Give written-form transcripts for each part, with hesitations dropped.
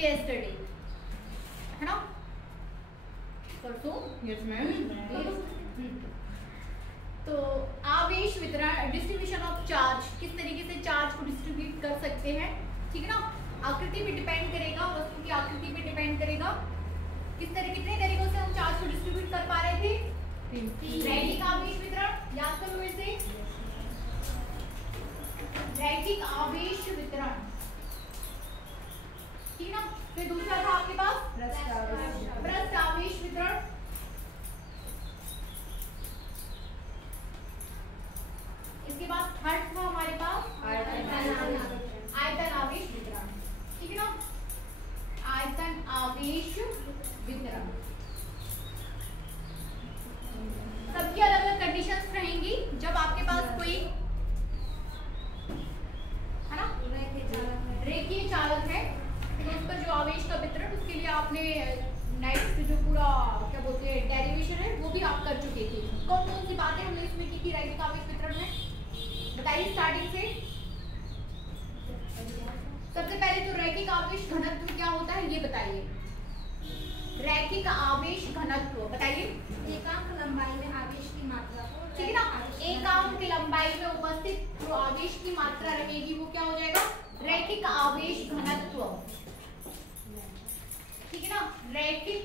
yesterday, है ना, परसों। Yes ma'am. तो आवेश वितरण, डिस्ट्रीब्यूशन ऑफ चार्ज, किस तरीके से चार्ज को डिस्ट्रीब्यूट कर सकते हैं, ठीक है ना। आकृति पे डिपेंड करेगा, वस्तु की आकृति पे डिपेंड करेगा, किस तरह कितने तरीकों से हम चार्ज को डिस्ट्रीब्यूट कर पा रहे थे। रैखिक आवेश वितरण, याद करो मेरे से, रैखिक आवेश वितरण, ठीक ना। फिर दूसरा था आपके पास पृष्ठ आवेश वितरण, इसके बाद थर्ड था हमारे पास आयतन आवेश वितरण, ठीक है ना। आयतन आवेश वितरण, सबकी अलग अलग कंडीशंस रहेंगी। जब आपके पास कोई, है ना, रेखीय चालक है तो उस पर जो आवेश का वितरण, उसके लिए आपने नेक्स्ट जो पूरा क्या बोलते हैं डेरिवेशन है वो भी आप कर चुके थे। कौन कौन सी बातें हमने इसमें की थी रैखिक आवेश वितरण में, बताइए स्टार्टिंग से। सबसे पहले तो रैखिक आवेश घनत्व क्या होता है ये बताइए। रैखिक आवेश घनत्व बताइए। एकांक लंबाई में आवेश की मात्रा को, ठीक है ना, एकांक लंबाई में उपस्थित जो आवेश की मात्रा रहेगी वो क्या हो जाएगा, रैखिक आवेश घनत्व, ठीक है ना। रैखिक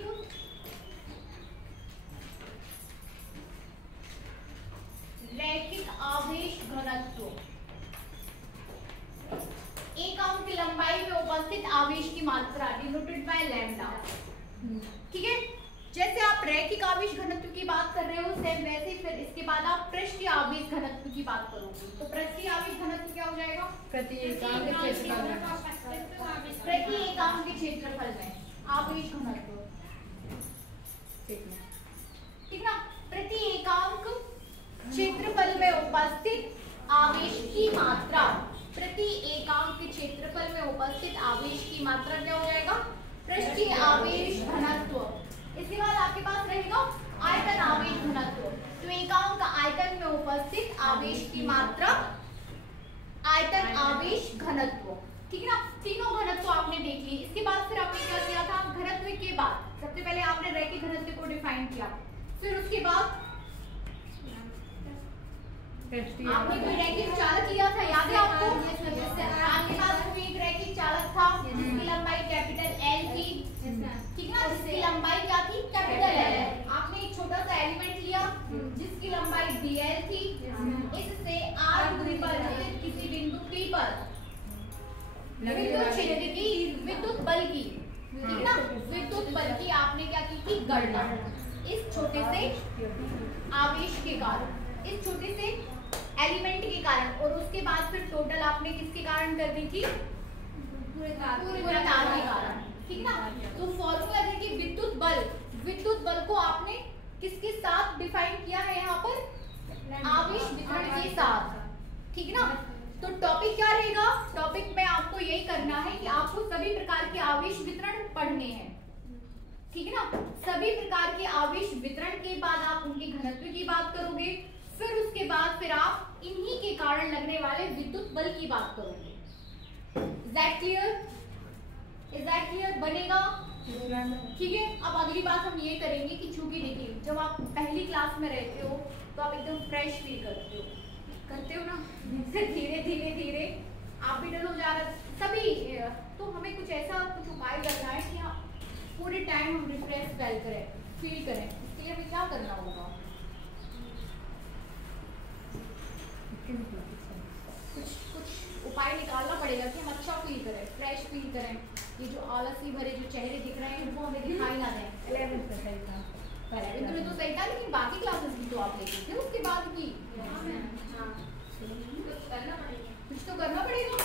आवेश घनत्व, एकांक लंबाई में उपस्थित आवेश की मात्रा डिनोटेड बाय लैम्डा, ठीक है। जैसे आप रैखिक आवेश घनत्व की बात कर रहे हो, सेम वैसे ही फिर इसके बाद आप पृष्ठीय आवेश घनत्व की बात करोगे। तो पृष्ठीय आवेश घनत्व क्या हो जाएगा, प्रति एकांक के क्षेत्रफल में आवेश घनत्व, ठीक ना। प्रति एकांक क्षेत्रफल में उपस्थित आवेश की मात्रा, प्रति एकांक क्षेत्रफल में उपस्थित आवेश की मात्रा क्या हो जाएगा, पृष्ठीय आवेश घनत्व। इसके बाद आपके पास रहेगा आयतन आवेश घनत्व, तो एकांक आयतन में उपस्थित आवेश की मात्रा, आयतन आवेश घनत्व, ठीक है ना। तीनों घनत्व आपने देख ली। इसके बाद फिर आपने क्या किया था, घनत्व के बाद सबसे पहले आपने रैखिक घनत्व को डिफाइन किया, फिर उसके बाद आपने कोई रैखिक चालक लिया था, याद है आपको। आपके पास कोई एक रैखिक चालक था जिसकी लंबाई कैपिटल एल थी, ठीक है ना, जिसकी लंबाई क्या थी, कैपिटल एल। आपने एक छोटा सा एलिमेंट लिया जिसकी लंबाई dl थी, इससे r दूरी पर स्थित किसी बिंदु P पर विद्युत क्षेत्र की, विद्युत बल की, ठीक है ना, विद्युत बल की आपने क्या की थी, गणना। इस छोटे से आवेश के कारण, इस छोटे से एलिमेंट के कारण, और उसके बाद फिर टोटल आपने किसके कारण कर दी थी, पूरे तार के कारण, ठीक ना। तो फॉर्मूला है कि विद्युत बल को आपने किसके साथ डिफाइन किया है, यहाँ पर आवेश वितरण के साथ, ठीक ना। तो टॉपिक क्या रहेगा, टॉपिक में आपको यही करना है कि आपको सभी प्रकार के आवेश वितरण पढ़ने हैं, ठीक है ना। सभी प्रकार के आवेश वितरण के बाद आप उनके घनत्व की बात करोगे, फिर उसके बाद फिर आप इन्हीं के कारण लगने वाले विद्युत बल की बात करोगे। इज दैट क्लियर बनेगा, ठीक है। अब अगली बात हम ये करेंगे कि चूंकि देखिए जब आप पहली क्लास में रहते हो तो आप एकदम फ्रेश फील करते हो ना, धीरे धीरे आप भी डल हो जा रहे सभी, तो हमें कुछ ऐसा कुछ उपाय करना है कि हाँ पूरे टाइम हम रिफ्रेश फील करें। इसके लिए हमें क्या करना होगा, कुछ उपाय निकालना पड़ेगा कि हम अच्छा फील करें, फ्रेश फील करें। ये जो आलसी भरे जो चेहरे दिख रहे हैं वो हमें दिखाई ना दें। 11th में सही था, 11th में तो सही था, लेकिन बाकी क्लासेस भी तो आप लेते थे उसके बाद भी, कुछ तो करना पड़ेगा,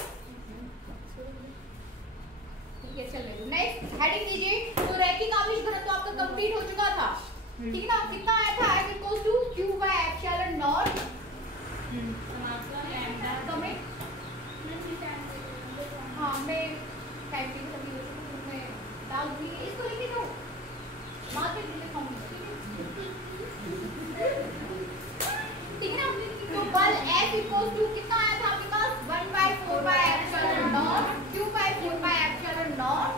ठीक है। चलिए नेक्स्ट हेडिंग लीजिए। तो रैखिक आवेश घनत्व आपका कंप्लीट हो चुका था, ठीक ना। कितना आया था, F equals to Q by epsilon naught, हाँ मैं टाइपिंग सभी में डाल दूंगी, इसको लिख दो, मार्केट लिखाऊंगी, ठीक है ना। तो बल F इक्वल्स टू कितना आया था आपके पास, 1/4 by epsilon not Q by 4 by epsilon not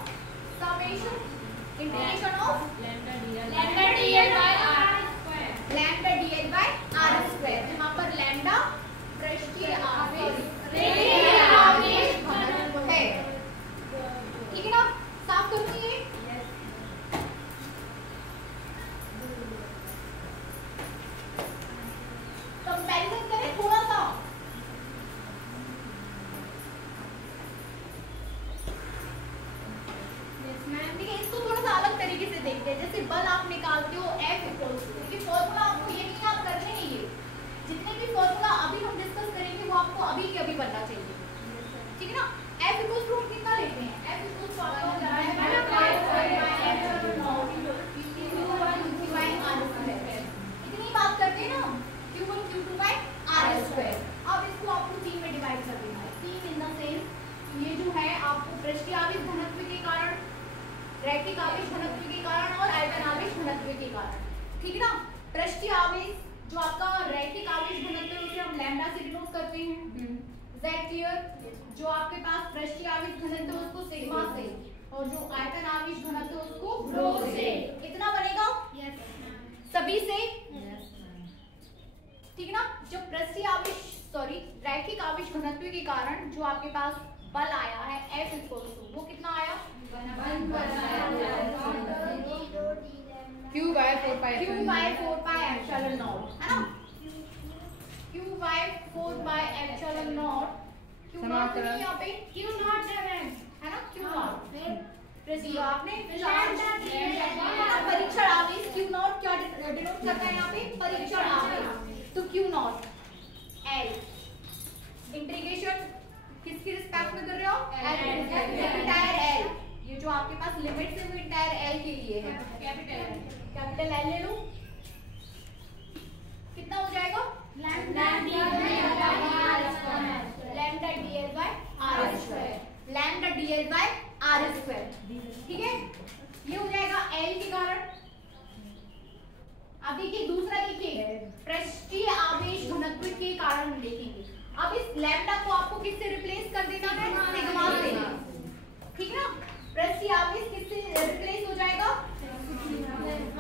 ठीक है, इसको थोड़ा सा अलग तरीके से देखते हैं। जैसे बल आप निकालते हो F इक्वल्स टू, ये फॉर्मूला आपको ये नहीं याद करने हैं, ये जितने भी फॉर्मूला अभी हम डिस्कस करेंगे वो आपको अभी के अभी बनना चाहिए, ठीक है ना। F इक्वल्स टू हम कितना लेते हैं, F इक्वल्स टू आपका हो जा रहा है इतनी बात करते हैं ना, Q1 Q2 by R square. अब इसको आपको 3 में डिवाइड कर देना है। 3 इन द सेंस ये जो है आपको पृष्ठीय आवेश घनत्व के कारण, रैखिक आवेश घनत्व के कारण और आयतन आवेश घनत्व के कारण, ठीक है ना। पृष्ठीय आवेश जो आपका रैखिक आवेश घनत्व है उसे हम लैम्डा से डिनोट करते हैं, दैट क्लियर। जो आपके पास पृष्ठीय आवेश घनत्व है उसको सिग्मा से, और जो आयतन आवेश घनत्व है उसको रो से। इतना बनेगा सभी से, ठीक है ना। जो पृष्ठीय आवेश सॉरी रैखिक आवेश घनत्व के कारण जो आपके पास बल आया है F इक्वल्स टू, वो कितना आया, Q by 4 pi epsilon not, है ना। Q by 4 pi epsilon not, Q not नहीं यहाँ पे, Q नॉट है ना, Q नॉट प्रेसियो आपने परीक्षण आवेश Q नॉट क्या डिनोट करता है यहाँ पे, परीक्षण आवेश। तो Q नॉट L इंटीग्रेशन किसकी रिस्पेक्ट में कर रहे हो, एंटायर L, ये जो आपके पास लिमिट है वो एंटायर L के लिए है, कैपिटल L ले लो, कितना हो जाएगा, lambda dl by r square, lambda dl by r square, ठीक है। ये हो जाएगा L के कारण। अब देखिए दूसरा, देखिए पृष्ठीय आवेश घनत्व के कारण देखेंगे। अब इस लैम्डा को आपको किससे रिप्लेस कर देना है, सिग्मा से, ठीक है ना। पृष्ठीय आवेश किससे रिप्लेस हो जाएगा,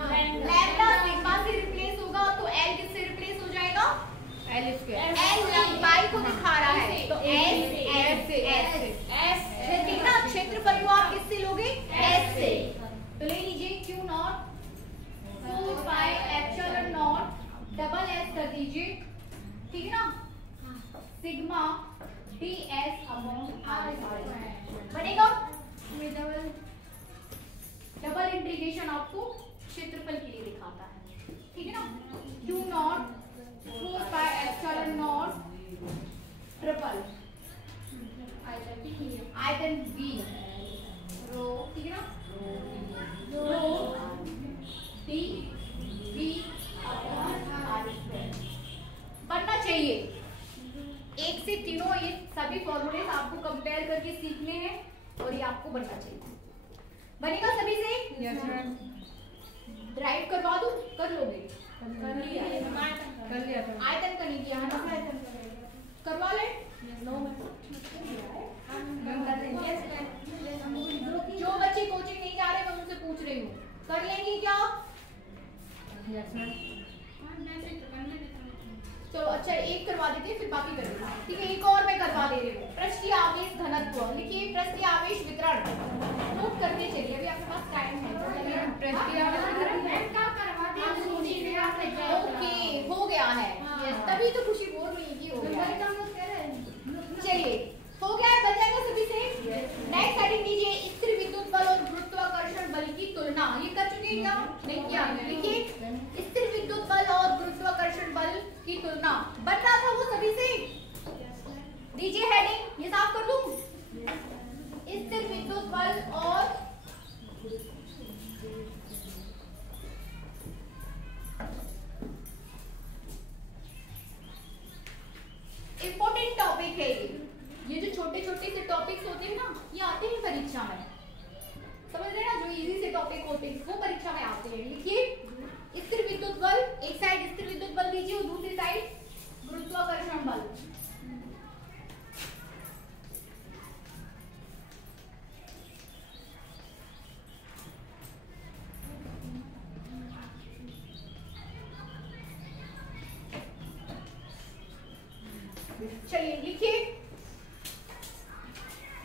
लैम्डा सिग्मा से रिप्लेस होगा, तो L किससे रिप्लेस हो जाएगा, L स्क्वायर। L लंबाई को दिखा रहा है तो S, ठीक है ना। क्षेत्रफल को आप किससे लोगे, S से, तो ले लीजिए Q not 4 pi epsilon not double S कर दीजिए, ठीक है ना, सिग्मा ds अपॉन r बनेगा। डबल इंटीग्रेशन आपको क्षेत्रफल के लिए दिखाता है, ठीक है ना। Q not 4 pi epsilon not triple आयतन V रो, ठीक है ना, रो d V upon r square बनना चाहिए। एक से तीनों ये सभी फॉर्मूले आपको कंपेयर करके सीखने हैं और ये आपको बनना चाहिए, बनेगा सभी से। Yes ma'am. ड्राइव करवा दूं, कर लोगे, कर लिया था। आयतन का नहीं किया है ना, करवा ले। जो बच्चे कोचिंग नहीं जा रहे मैं उनसे पूछ रही हूँ, कर लेंगी क्या, यस मैम। चलो अच्छा एक करवा देते हैं फिर बाकी कर देना, ठीक है। एक और मैं करवा दे रही हूँ, पृष्ठीय आवेश घनत्व लिखिए, पृष्ठीय आवेश वितरण नोट करते चलिए, अभी आपके पास टाइम है। पृष्ठीय आवेश वितरण ओके हो गया है, तभी तो खुशी बोल रही थी, हो गया चलिए, हो गया है, बन जाएगा सभी से। नेक्स्ट हेडिंग लीजिए, स्थिर विद्युत बल और गुरुत्वाकर्षण बल की तुलना, ये कर चुके हैं क्या, नहीं किया, लिखिए स्थिर विद्युत बल और गुरुत्वाकर्षण बल की तुलना, बन रहा था वो सभी से, दीजिए हेडिंग, ये साफ कर दूं, स्थिर विद्युत बल और इंपॉर्टेंट टॉपिक है ये जो छोटे छोटे से टॉपिक्स होते हैं ना, ये आते हैं परीक्षा में, समझ रहे हैं ना, जो इजी से टॉपिक होते हैं वो परीक्षा में आते हैं। लिखिए स्थिर विद्युत बल, एक साइड स्थिर विद्युत बल दीजिए और दूसरी साइड गुरुत्वाकर्षण बल। चलिए लिखिए,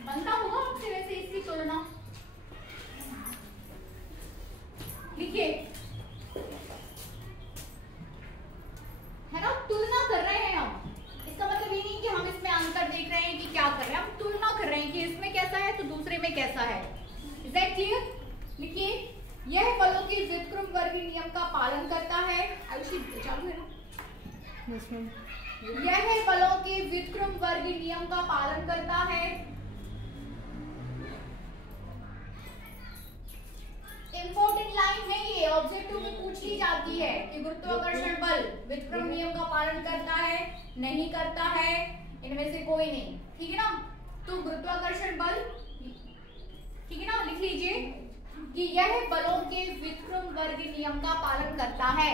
बनता होगा आपसे वैसे इसकी तुलना, लिखिए, है ना, तुलना कर रहे हैं हम, इसका मतलब ये नहीं कि हम इसमें अंतर देख रहे हैं कि क्या कर रहे हैं, हम तुलना कर रहे हैं कि इसमें कैसा है तो दूसरे में कैसा है। Is that clear? लिखिए, यह बलों के व्युत्क्रम वर्गीय नियम का पालन करता है। आयुषी चालू है ना? Yes ma'am. यह बलों के व्युत्क्रम वर्गीय नियम का पालन करता है। इंपॉर्टेंट लाइन है ये, ऑब्जेक्टिव में पूछ ली जाती है कि गुरुत्वाकर्षण बल व्युत्क्रम नियम का पालन करता है, नहीं करता है, इनमें से कोई नहीं। ठीक है ना? तो गुरुत्वाकर्षण बल, ठीक है ना, लिख लीजिए कि यह बलों के व्युत्क्रम वर्गीय नियम का पालन करता है,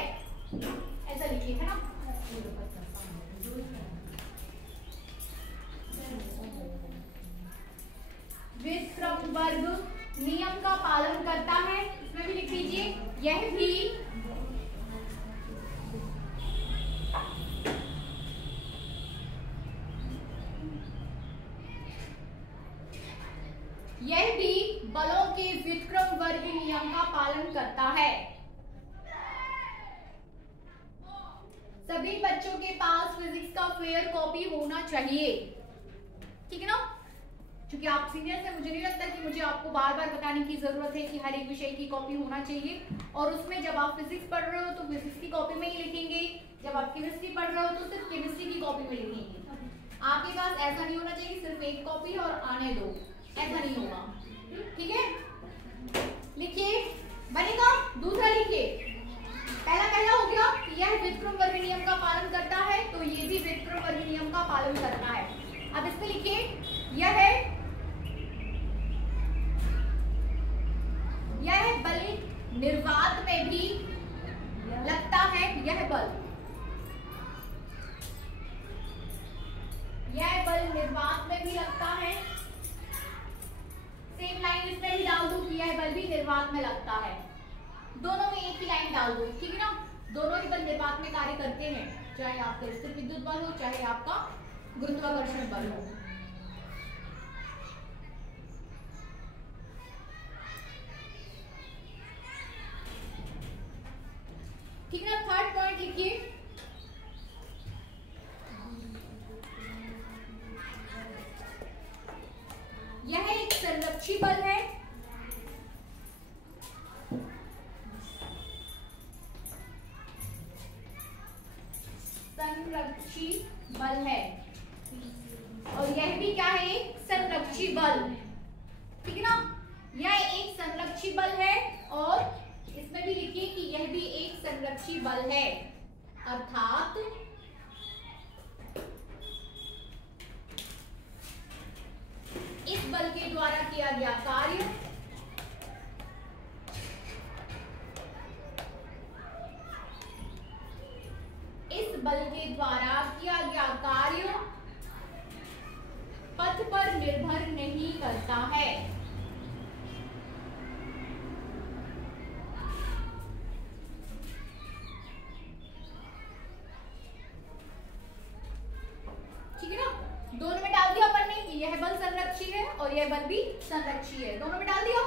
ऐसा लिखिए, है ना? व्युत्क्रम वर्ग नियम का पालन करता है, इसमें भी लिख लीजिए, यह भी बलों के व्युत्क्रम वर्गीय नियम का पालन करता है। सभी बच्चों के पास फिजिक्स का फेयर कॉपी होना चाहिए, ठीक है ना? क्योंकि आप सीनियर से मुझे नहीं लगता कि मुझे आपको बार बार बताने की जरूरत है कि हर एक विषय की कॉपी होना चाहिए। और उसमें जब आप फिजिक्स पढ़ रहे हो तो फिजिक्स की कॉपी में ही लिखेंगे, जब आप केमिस्ट्री पढ़ रहे हो तो सिर्फ केमिस्ट्री की कॉपी में लिखेंगे। आपके पास ऐसा नहीं होना चाहिए सिर्फ एक कॉपी और आने दो, ऐसा नहीं होगा, ठीक है? लिखिए, बनेगा। दूसरा लिखिए, पहला हो गया कि यह व्युत्क्रम वर्गीय नियम का पालन करता है, तो ये भी व्युत्क्रम वर्गीय नियम का पालन करता है। अब इस पे लिखिए, यह बल निर्वात में भी लगता है, यह बल निर्वात में भी लगता है। सेम लाइन इसमें भी डाल दूं कि यह बल भी निर्वात में लगता है, दोनों में एक ही लाइन डाल दो, ठीक है ना? दोनों ही बल निर्वात में कार्य करते हैं, चाहे आपका स्थिर विद्युत बल हो चाहे आपका गुरुत्वाकर्षण बल हो। ठीक है ना? थर्ड पॉइंट लिखिए, यह एक संरक्षी बल है। संरक्षी बल है, और यह भी क्या है? एक संरक्षी बल, ठीक है ना? यह एक संरक्षी बल है, और इसमें भी लिखिए कि यह भी एक संरक्षी बल है, अर्थात इस बल के द्वारा किया गया कार्य पथ पर निर्भर नहीं करता है। ठीक है ना? दोनों में डाल दिया अपन ने कि यह बल संरक्षी है और यह बल भी संरक्षी है, दोनों में डाल दिया।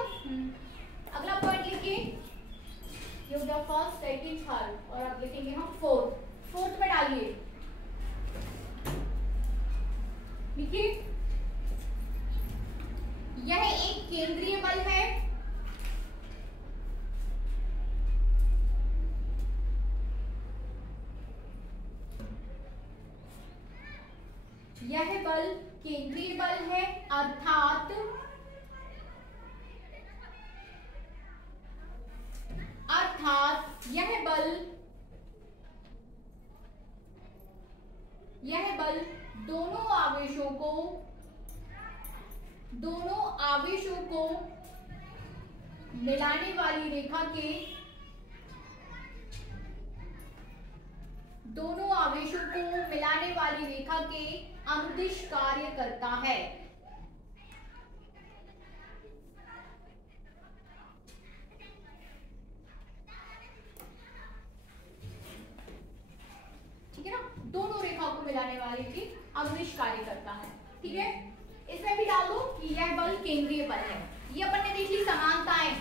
अगला पॉइंट लिखिए, ये हो गया फर्स्ट, सेकंड, थर्ड, और अब लिखेंगे हम फोर्थ में डालिए, लिखिए यह एक केंद्रीय बल है। यह बल केंद्रीय बल है, अर्थात यह बल दोनों आवेशों को मिलाने वाली रेखा के अनुदिश कार्य करता है। ठीक है ना? दोनों रेखाओं को मिलाने वाले की अनुदिश कार्य करता है। ठीक है, इसमें भी डाल दो कि यह बल केंद्रीय बल है। ये अपन ने देख ली समानताएं,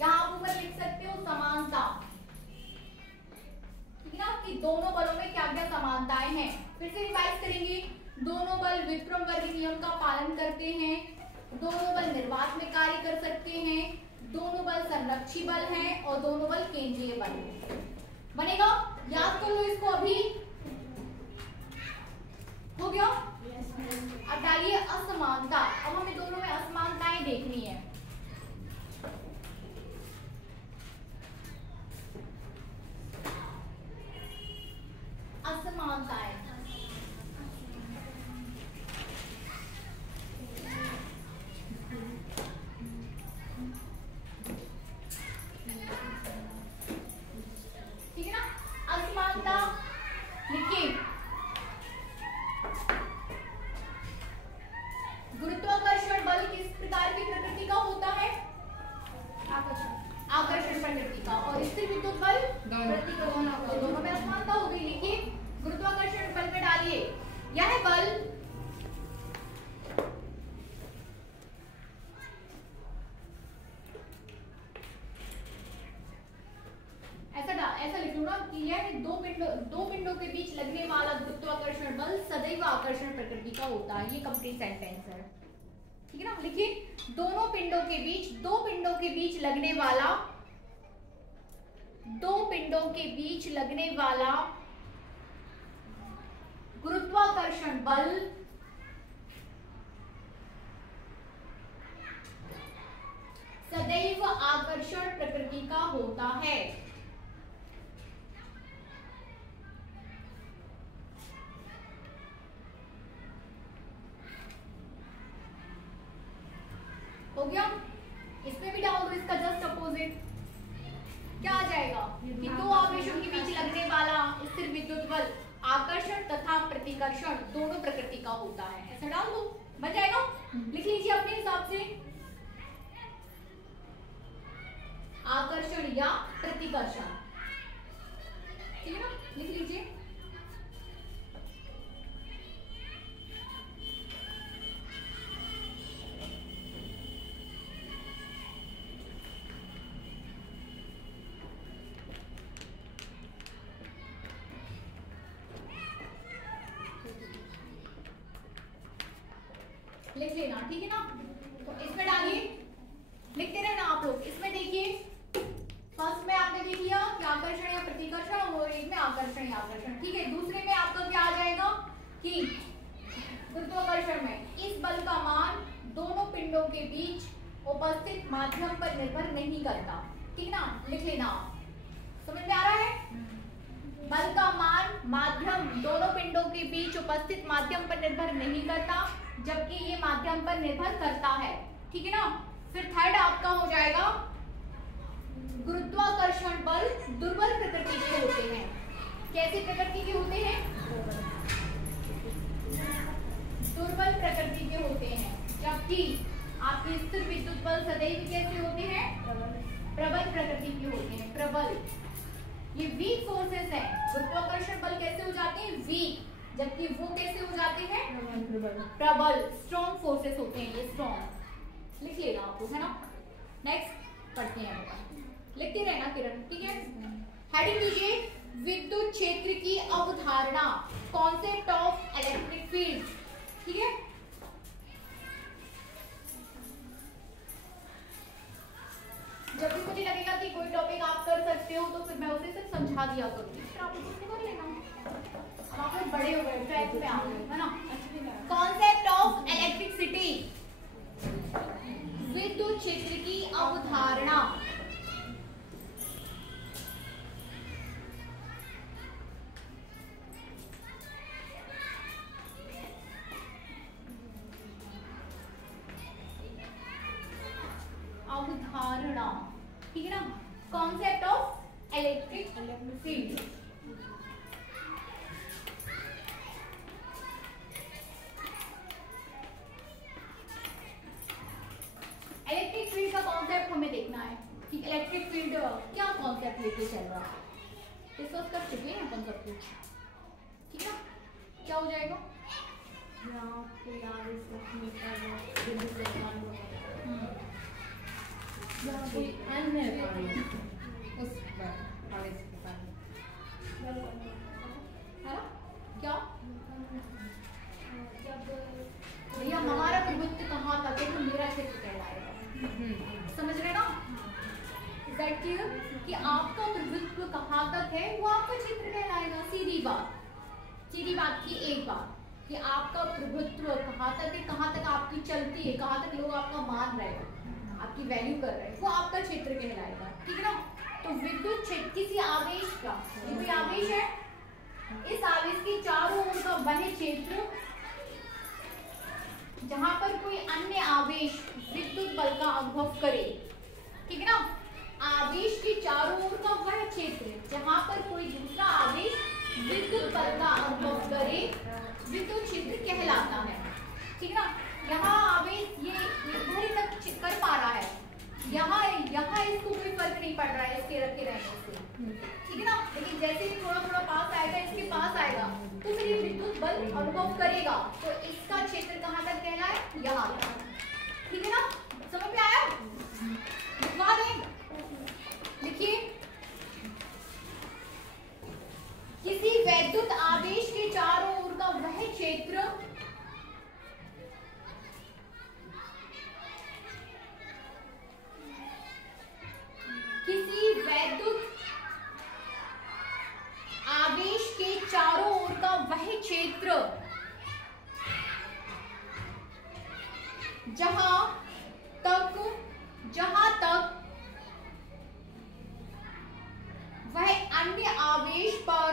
यहां आप ऊपर लिख सकते हो समानता। ठीक है ना, कि दोनों बलों में क्या क्या समानताएं हैं। फिर से रिवाइज करेंगे, दोनों बल व्युत्क्रम वर्गीय नियम का पालन करते हैं, दोनों बल निर्वात में कार्य कर सकते हैं, दोनों बल संरक्षी बल हैं और दोनों बल केंद्रीय बल बनेगा। याद कर लो इसको अभी। हो गया? अब डालिए असमानता। अब हमें दोनों में असमानताएं देखनी है। असमानताएं ठीक है ना। असमानता लिखिए। गुरुत्वाकर्षण बल किस प्रकार की प्रकृति का होता है? आकर्षण प्रकृति का। और स्थिर विद्युत बल दोनों में असमानता हो गई। लिखिए गुरुत्वाकर्षण बल में डालिए यह बल ऐसा लिख लो ना कि यह दो पिंडों के बीच लगने वाला गुरुत्वाकर्षण बल सदैव आकर्षण प्रकृति का होता है। ये कंप्लीट सेंटेंस है, ठीक है ना। लिखिए दो पिंडों के बीच लगने वाला गुरुत्वाकर्षण बल सदैव आकर्षण प्रकृति का होता है। हो गया? इसमें भी डाल दो इसका जस्ट अपोजिट। क्या आ जाएगा कि दो आवेशों के बीच लगने वाला स्थिर विद्युत बल आकर्षण तथा प्रतिकर्षण दोनों प्रकृति का होता है। ऐसा डाल दो, बन जाएगा। लिख लीजिए अपने हिसाब से आकर्षण या प्रतिकर्षण, ठीक है ना। लिख लीजिए लिख लेना, ठीक है ना। तो इसमें डालिए, लिखते रहना आप लोग। इसमें देखिए फर्स्ट में आपने देख लिया कि आकर्षण या प्रतिकर्षण, और एक में आकर्षण या आकर्षण, ठीक है। दूसरे में आपका क्या आ जाएगा कि गुरुत्वाकर्षण में इस बल का मान दोनों पिंडों के बीच उपस्थित माध्यम पर निर्भर नहीं करता, ठीक ना। लिख लेना, समझ में आ रहा है। बल का मान माध्यम दोनों पिंडों के बीच उपस्थित माध्यम पर निर्भर नहीं करता, जबकि ये माध्यम पर निर्भर करता है, ठीक है ना। फिर थर्ड आपका हो जाएगा गुरुत्वाकर्षण बल दुर्बल प्रकृति के होते हैं। कैसी प्रकृति के होते हैं? दुर्बल प्रकृति के होते हैं। जबकि आपके स्थिर विद्युत बल सदैव कैसे होते हैं? प्रबल प्रकृति के होते हैं। प्रबल, ये वीक फोर्सेस हैं। गुरुत्वाकर्षण बल कैसे हो जाते हैं? वीक, जबकि वो कैसे हो जाते हैं? प्रबल, स्ट्रॉन्ग फोर्सेस होते हैं ये, स्ट्रॉन्ग। लिख लेना आप लोग, है ना। नेक्स्ट पढ़ते हैं, लिखते रहना किरण, ठीक है। हेडिंग दीजिए विद्युत क्षेत्र की अवधारणा, कॉन्सेप्ट ऑफ इलेक्ट्रिक फील्ड, ठीक है। जब भी मुझे लगेगा कि कोई टॉपिक आप कर सकते हो तो फिर मैं उसे सिर्फ समझा दिया करूंगी, फिर आप उसे कर लेना। आप लोग बड़े हो गए, ट्रैक पे आ गए, है ना। कॉन्सेप्ट ऑफ इलेक्ट्रिसिटी, विद्युत क्षेत्र की अवधारणा। अवधारणा, ठीक है ना। Concept of electric field. Electric field का कॉन्सेप्ट हमें देखना है कि इलेक्ट्रिक फील्ड क्या कॉन्सेप्ट लेके चल रहा है। डिस्कस कर चुके हैं अपन सब कुछ, ठीक है। क्या हो जाएगा? क्या भैया हमारा प्रभुत्व कहाँ तक है तो मेरा क्षेत्र कहलाएगा, समझ रहे ना। तक है वो आपका क्षेत्र कहलाएगा। सीधी बात की एक बात कि आपका प्रभुत्व कहाँ तक है, कहाँ तक आपकी चलती है, कहाँ तक लोग आपका मान रहे हैं, आपकी वैल्यू कर रहे हैं, वो आपका क्षेत्र कहलाएगा। ठीक है ना। तो विद्युत क्षेत्र किसी आवेश का, ये कोई आवेश है, इस आवेश के चारों ओर का वह क्षेत्र जहां पर कोई अन्य आवेश विद्युत बल का अनुभव करे। ठीक है ना। आवेश के चारों ओर का वह क्षेत्र जहां पर कोई दूसरा आवेश विद्युत बल का अनुभव करे विद्युत क्षेत्र कहलाता है। ठीक है ना। यहाँ आवेश ये इधर ही तक कर पा रहा है, यहाँ इसको कोई फर्क नहीं पड़ रहा है इसके रखे रहने से। ठीक है ना। लेकिन जैसे ही थोड़ा थोड़ा पास आएगा, इसके पास आएगा, तो फिर ये विद्युत बल अनुभव करेगा, तो इसका क्षेत्र कहाँ तक कहलाए, यहाँ तक। ठीक है ना। समझ में आया? लिखवा दें, लिखिए। किसी वैद्युत आवेश के चारों ओर का वह क्षेत्र किसी वैद्युत आवेश के चारों ओर का वह क्षेत्र जहां तक वह अन्य आवेश पर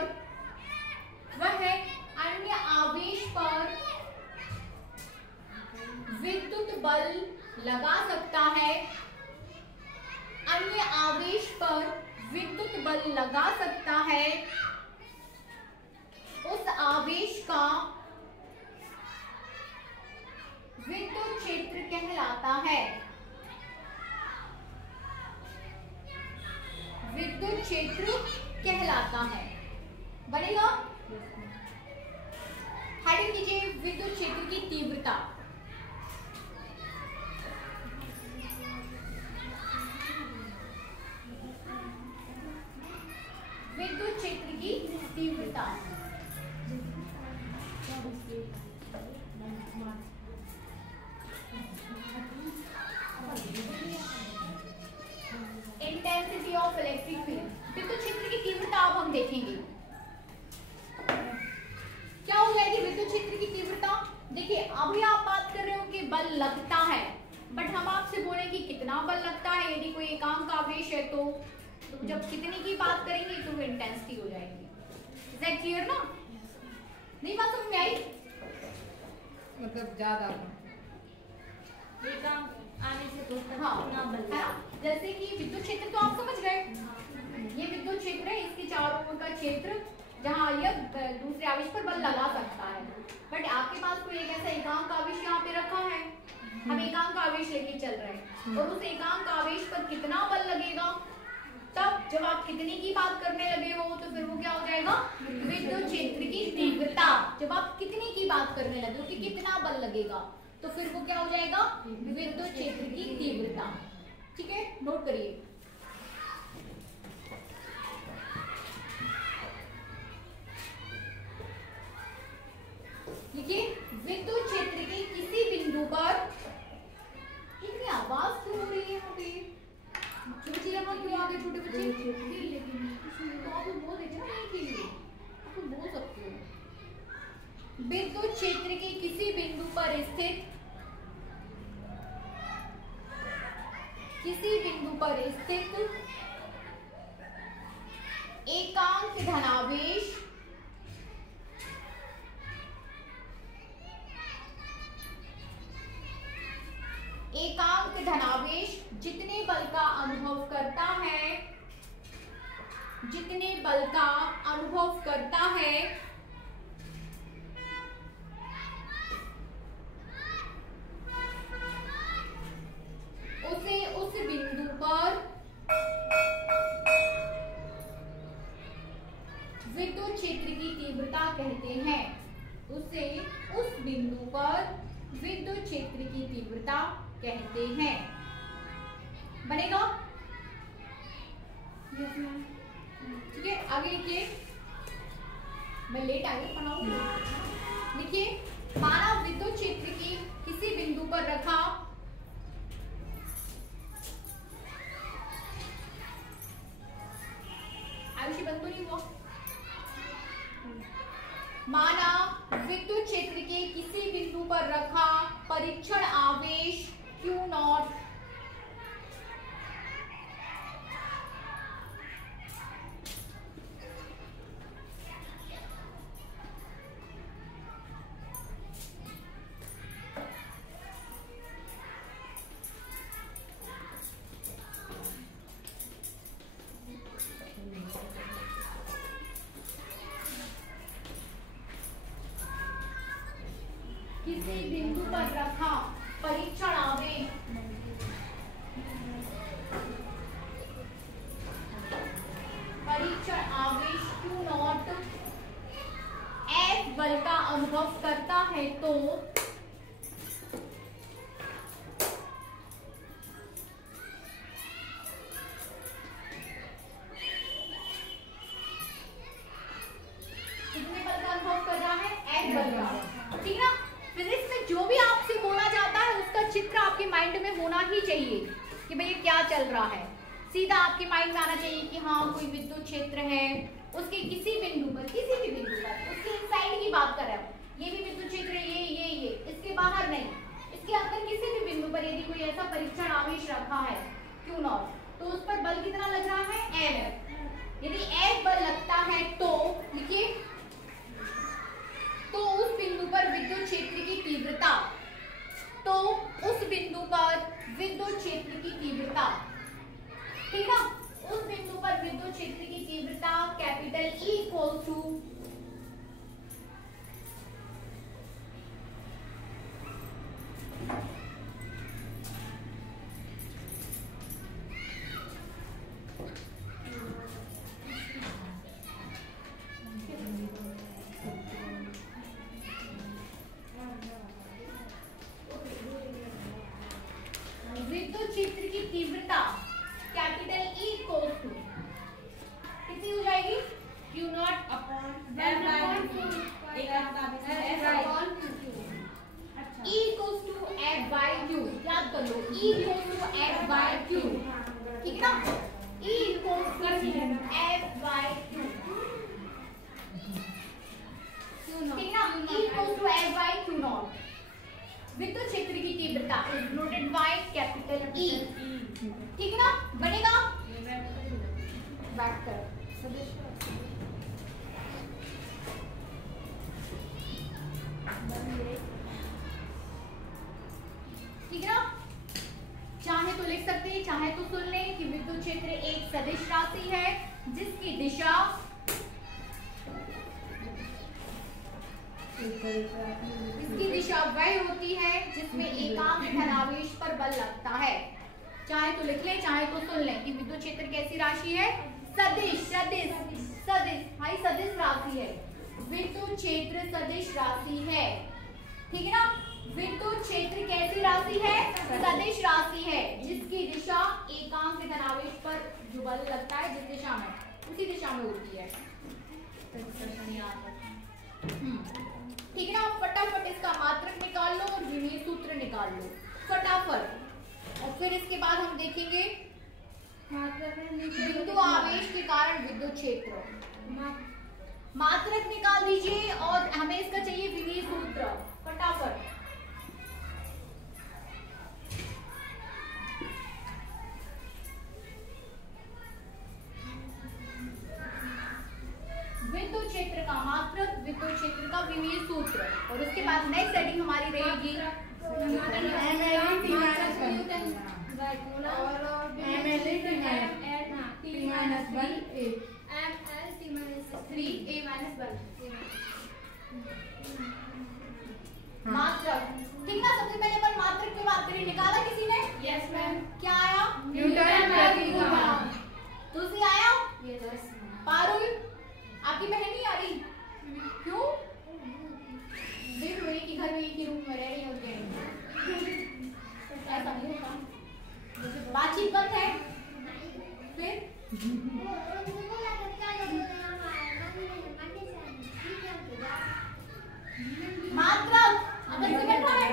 विद्युत बल लगा सकता है, अन्य आवेश पर विद्युत बल लगा सकता है, उस आवेश का विद्युत क्षेत्र कहलाता है। विद्युत क्षेत्र कहलाता है। बनेगा? हेडिंग कीजिए विद्युत क्षेत्र की तीव्रता। विद्युत क्षेत्र की तीव्रता। Intensity of electric field. विद्युत क्षेत्र की तीव्रता अब हम देखेंगे क्या हो जाएगी। विद्युत क्षेत्र की तीव्रता देखिए, अभी आप बात कर रहे हो कि बल लगता है, बट हम आपसे बोले कि कितना बल लगता है। यदि कोई एकांक आवेश है तो जब कितने की बात करेंगे तो इंटेंसिटी हो जाएगी। इज दैट क्लियर ना? नहीं बात समझ में आई? मतलब ज्यादा आने से तो हाँ, है ना? जैसे कि विद्युत क्षेत्र तो आप समझ गए, ये विद्युत क्षेत्र है, इसके चारों ओर का क्षेत्र जहाँ यह दूसरे आवेश पर बल लगा सकता है। बट आपके पास कोई एक ऐसा एकांक आवेश यहाँ पे रखा है, हम एकांक आवेश लेके चल रहे हैं, और उस एकांक आवेश पर कितना बल लगेगा, तब जब आप कितने की बात करने लगे हो तो फिर वो क्या हो जाएगा, विद्युत क्षेत्र की तीव्रता। जब आप कितने की बात करने लगे हो कि कितना बल लगेगा, तो फिर वो क्या हो जाएगा, विद्युत क्षेत्र की तीव्रता। ठीक है, नोट करिए। देखिए, विद्युत क्षेत्र के किसी बिंदु पर, इतनी आवाज क्यों हो रही है यहाँ पे, छोटे क्यों आ गए छोटे बच्चे, तो आप लोग बोल देते ना नहीं के लिए, आप लोग बोल सकते हो। विद्युत क्षेत्र के किसी बिंदु पर स्थित एकांक धनावेश जितने बल का अनुभव करता है उसे उस बिंदु पर विद्युत क्षेत्र की तीव्रता कहते हैं। उसे उस बिंदु पर विद्युत क्षेत्र की तीव्रता कहते हैं। बनेगा? ठीक है, आगे लिखिए। मैं लेट आ गई, पढ़ाऊंगी। लिखिए, माना विद्युत क्षेत्र की किसी बिंदु पर रखा आयुषी बंद तो नहीं हुआ। माना विद्युत क्षेत्र के किसी बिंदु पर रखा परीक्षण आवेश Q0 किसी बिंदु पर रखा परीक्षण आवेश Q0 F बल का अनुभव करता है तो कितने बल का अनुभव कर रहा है? F बल का। ठीक ना? फिजिक्स में जो भी आपसे बोला जाता है उसका चित्र आपके माइंड में होना ही चाहिए कि भैया क्या चल रहा है। सीधा आपके माइंड में आना चाहिए कि हाँ कोई विद्युत क्षेत्र है, उसके किसी बिंदु पर, किसी भी बिंदु पर, उसके इनसाइड की बात कर रहे हैं, ये भी विद्युत क्षेत्र है, ये इसके बाहर नहीं, इसके अंदर किसी भी बिंदु पर यदि कोई ऐसा परीक्षण आवेश रखा है Q0 तो उस पर बल कितना लग रहा है? F। यदि F बल लगता है तो लिखिए, तो उस बिंदु पर विद्युत क्षेत्र की तीव्रता, तो उस बिंदु पर विद्युत क्षेत्र की तीव्रता, ठीक ना, उस बिंदु पर विद्युत क्षेत्र की तीव्रता कैपिटल E इक्वल टू विद्युत क्षेत्र की तीव्रता कैपिटल E इक्वल टू कितनी हो जाएगी? Q0 upon E equal to F by Q। याद कर लो, E equal to F by Q, ठीक ना? E equal to F by Q, ठीक ना? E equal to F by Q0। विद्युत क्षेत्र की तीव्रता is denoted by capital E, ठीक ना? बनेगा बैक कर ठीक ना? चाहे तो लिख सकते हैं, चाहे तो सुन लें कि विद्युत क्षेत्र एक सदिश राशि है जिसकी दिशा इसकी दिशा वह होती है जिसमें एकांक धनावेश पर बल लगता है। चाहे तो लिख लें, चाहे तो सुन लें कि विद्युत क्षेत्र कैसी राशि है? सदिश, सदिश, सदिश, भाई सदिश राशि है। विद्युत क्षेत्र सदिश राशि है, ठीक है ना? विद्युत क्षेत्र कैसी राशि है? सदिश राशि है जिसकी दिशा एकांक धनावेश पर जो बल लगता है जिस दिशा में, उसी दिशा में होती है। ठीक है ना? फटाफट इसका मात्रक निकाल लो और विमीय सूत्र निकाल लो फटाफट। और फिर इसके बाद हम देखेंगे बिंदु आवेश के कारण विद्युत क्षेत्र। मात्रक निकाल दीजिए और हमें इसका चाहिए विमीय सूत्र फटाफट। विद्युत क्षेत्र का मात्रक, विद्युत क्षेत्र का विमीय सूत्र, और उसके बाद नेक्स्ट हेडिंग हमारी रहेगी मात्रक, ठीक ना? सबसे पहले अपन मात्रक की बात करें। निकाला किसी ने? Yes ma'am. क्या आया? न्यूटन प्रति कूलम। दूसरी आया? यस। पारुल आपकी बहन नहीं आ रही? क्यों? देख लो एक ही घर में एक ही रूम में रह रही होते हैं, ऐसा नहीं होता। बातचीत बंद है फिर मात्रक अगर से बैठा है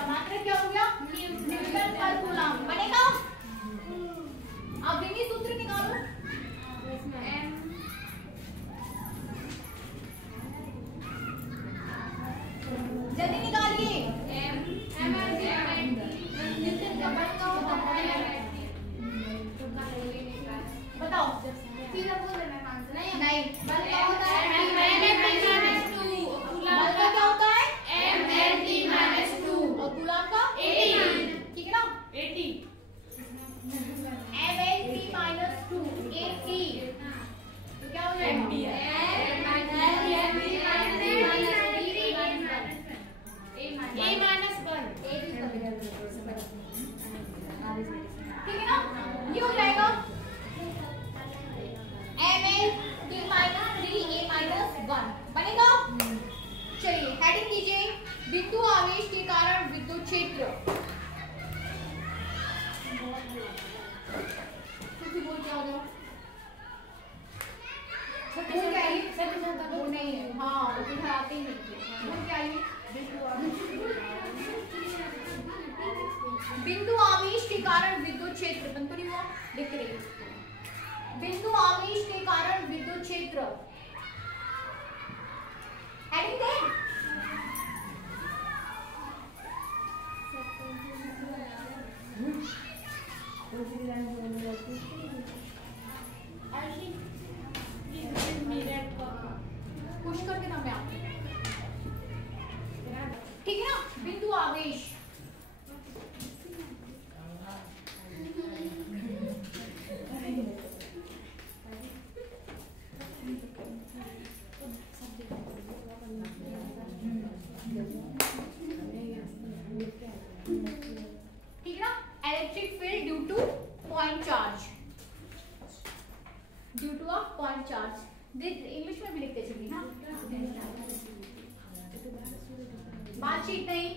इसका मात्रक क्या हो गया? न्यूटन पर कूलम बनेगा। अब विमी सूत्र निकालो। जल्दी निकालिए। बताओ नहीं, बल क्या होता है? बल का क्या होता है? -2 और कूलम का 80, ठीक है ना? 80 mLT-2 80 तो क्या हो जाएगा? ठीक है ना? ये हो जाएगा mL-3 बनेगा। चलिए हेडिंग कीजिए, बिंदु आवेश के कारण विद्युत क्षेत्र। बोल क्या हो गया? वो नहीं है, हाँ वो दिखाते ही नहीं। बोल क्या है? बिंदु आवेश के कारण विद्युत क्षेत्र बन तो नहीं हुआ? लिख रही बिंदु आवेश के कारण विद्युत क्षेत्र। हेडिंग दे। पुश करके ना मैं आपको, ठीक है ना? बिंदु आवेश ठीक है ना? Electric field due to point charge, due to a point charge. English में भी लिखते चलिए ना, बातचीत नहीं।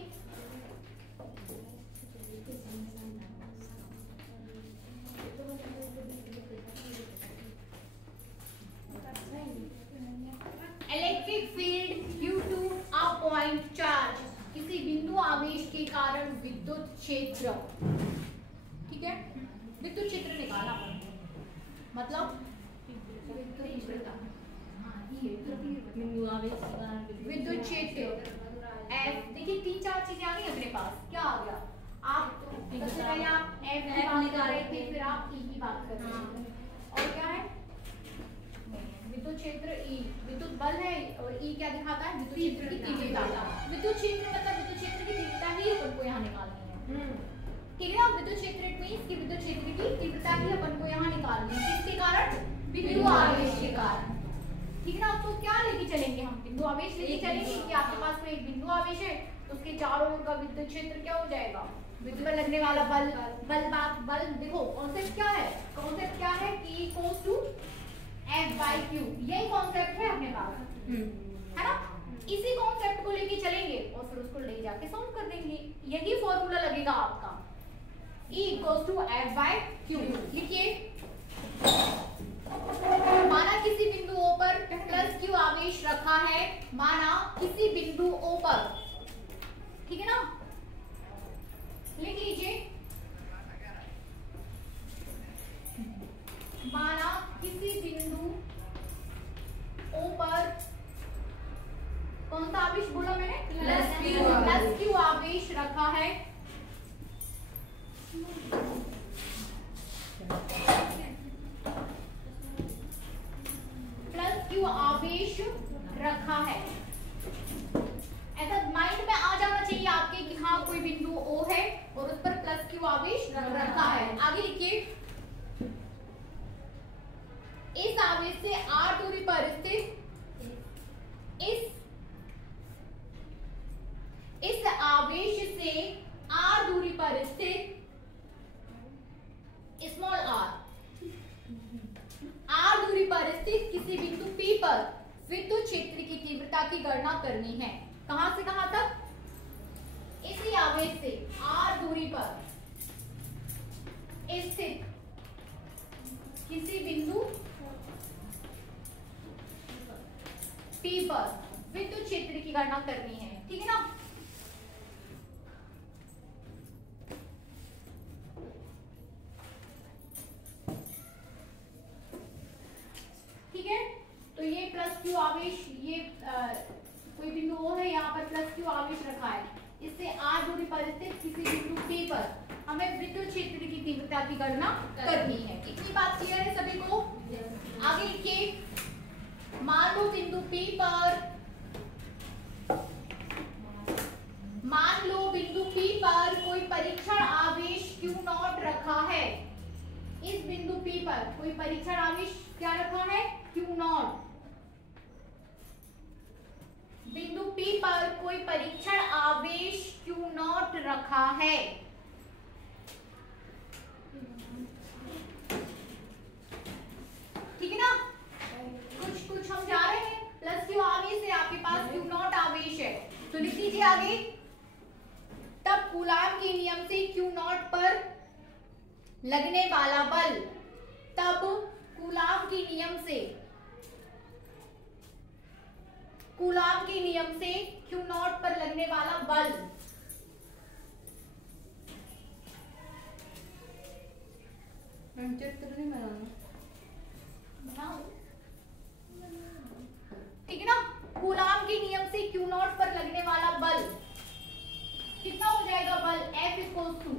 Electric field due to a point charge, किसी बिंदु आवेश के कारण विद्युत क्षेत्र। ठीक है, विद्युत क्षेत्र निकालना पड़ेगा, मतलब विद्युत क्षेत्र F। देखिए 3-4 चीजें आ गई अपने पास। क्या आ गया? आप सबसे पहले आप F की बात कर रहे थे, फिर आप E की बात कर रहे थे, और क्या है? विद्युत क्षेत्र E, विद्युत बल है, और E क्या दिखाता है? विद्युत क्षेत्र की तीव्रता। विद्युत क्षेत्र मतलब विद्युत क्षेत्र की तीव्रता ही अपन को यहाँ निकालनी है, ठीक है ना? विद्युत क्षेत्र इट मींस कि विद्युत क्षेत्र की तीव्रता ही अपन को यहाँ निकालनी है। किसके कारण? बिंदु आवेश के कारण, ठीक है ना? तो क्या लेके चलेंगे हम? बिंदु आवेश लेके चलेंगे कि आपके पास में एक बिंदु आवेश है तो उसके चारों ओर का विद्युत क्षेत्र क्या हो जाएगा? विद्युत पर लगने वाला बल, बल देखो कॉन्सेप्ट क्या है? कॉन्सेप्ट क्या है? E इक्वल्स टू F/Q, यही कॉन्सेप्ट है अपने पास, है ना? इसी कॉन्सेप्ट को लेके चलेंगे और फिर उसको ले जाके सॉल्व कर देंगे। यही फॉर्मूला लगेगा आपका, E इक्वल्स टू F/Q। लिखिए, माना किसी बिंदु O पर प्लस Q आवेश रखा है, माना किसी बिंदु O पर, ठीक है ना? लिख लीजिए, माना किसी बिंदु O पर कौन सा आवेश बोला मैंने? प्लस Q आवेश रखा है, प्लस Q आवेश रखा है। ऐसा माइंड में आ जाना चाहिए आपके कि हाँ कोई बिंदु O है और उस पर प्लस Q आवेश रखा है। आगे लिखिए, इस आवेश से r दूरी पर स्थित इस आवेश से r दूरी पर स्थित स्मॉल r दूरी पर स्थित किसी बिंदु P पर विद्युत क्षेत्र की तीव्रता की गणना करनी है। कहां से कहां तक? इसी आवेश से r दूरी पर स्थित किसी बिंदु P पर विद्युत क्षेत्र की गणना करनी है, ठीक है ना? क्यू आवेश, ये कोई बिंदु O है, यहाँ पर प्लस क्यू आवेश रखा है, इससे R दूरी पर स्थित किसी बिंदु P पर हमें विद्युत क्षेत्र की तीव्रता की गणना करनी है। इतनी बात क्लियर है सभी को? आगे लिखिए, मान लो बिंदु P पर, मान लो बिंदु P पर कोई परीक्षण आवेश Q0 रखा है। इस बिंदु P पर कोई परीक्षण आवेश क्या रखा है? Q0। बिंदु P पर कोई परीक्षण आवेश Q0 रखा है। ठीक है ना? कुछ हम जा रहे हैं, प्लस क्यू आवेश है, आपके पास Q0 आवेश है, तो लिख दीजिए आगे। तब कूलाम के नियम से Q0 पर लगने वाला बल, तब कूलाम के नियम से, कूलाम के नियम से Q0 पर लगने वाला बल चित्र नहीं बनाना, ठीक है ना? कूलाम के नियम से Q0 पर लगने वाला बल कितना हो जाएगा? बल F equals to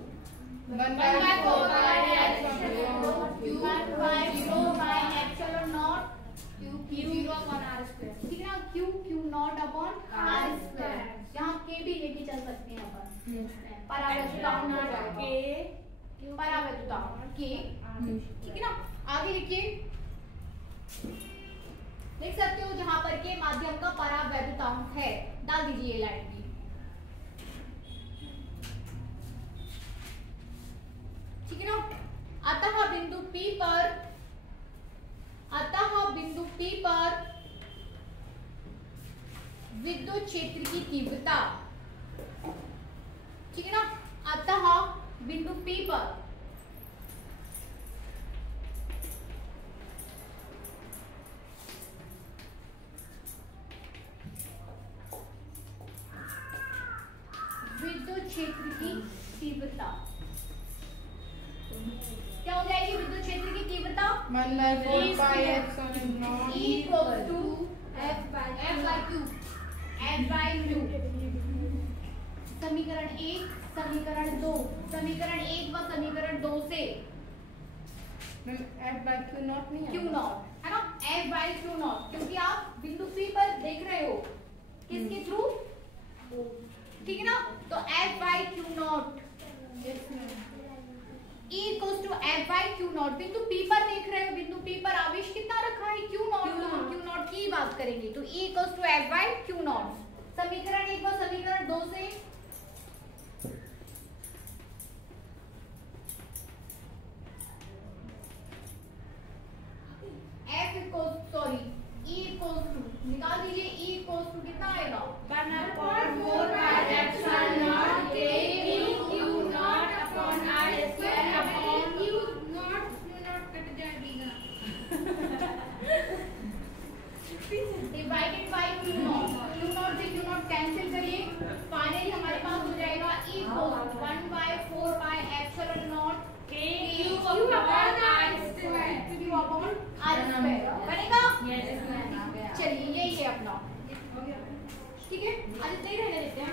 1/4 by epsilon naught Q0 upon R square, ठीक है ना? Q0 अपॉन R स्क्वायर, यहाँ K भी लेके चल सकते हैं अपन, परावर्तन हो जाएगा, परावर्तन K, ठीक है ना? आगे लिखिए, लिख सकते हो जहां पर के माध्यम का परावैद्युतांक है, डाल दीजिए लाइन में, ठीक है ना? अतः बिंदु P पर, अतः बिंदु P पर विद्युत क्षेत्र की तीव्रता, ठीक है ना? अतः बिंदु P पर विद्युत क्षेत्र की तीव्रता क्या हो जाएगी? विद्युत क्षेत्र की तीव्रता 1/4 pi epsilon naught E equals to F by Q। समीकरण 1, समीकरण 2, समीकरण 1 व समीकरण 2 से F/Q0 नहीं है, Q0 है ना? F/Q0, क्योंकि आप बिंदु P पर देख रहे हो किसके थ्रू, ठीक है ना? तो F/Q0 E equals to F/Q0, बिंदु P पर देख रहे हो, बिंदु P पर आवेश कितना रखा है? Q0, तो हम Q0 की बात करेंगे, तो E इक्वल्स टू F/Q0। समीकरण 1 व समीकरण 2 से F equals, sorry, E equals to, निकाल दीजिए, E इक्वल्स टू कितना आएगा? 1/4 by epsilon naught Q0 upon R square upon Q0 cut जाएगा, डिवाइडेड बाय Q0, Q0 से Q0 कैंसिल करिए, फाइनली हमारे पास हो जाएगा E equals 1/4 by epsilon not Q upon R square, Q upon R square बनेगा? चलिए यही है अपना, ठीक है? आज इतना ही रहने देते हैं।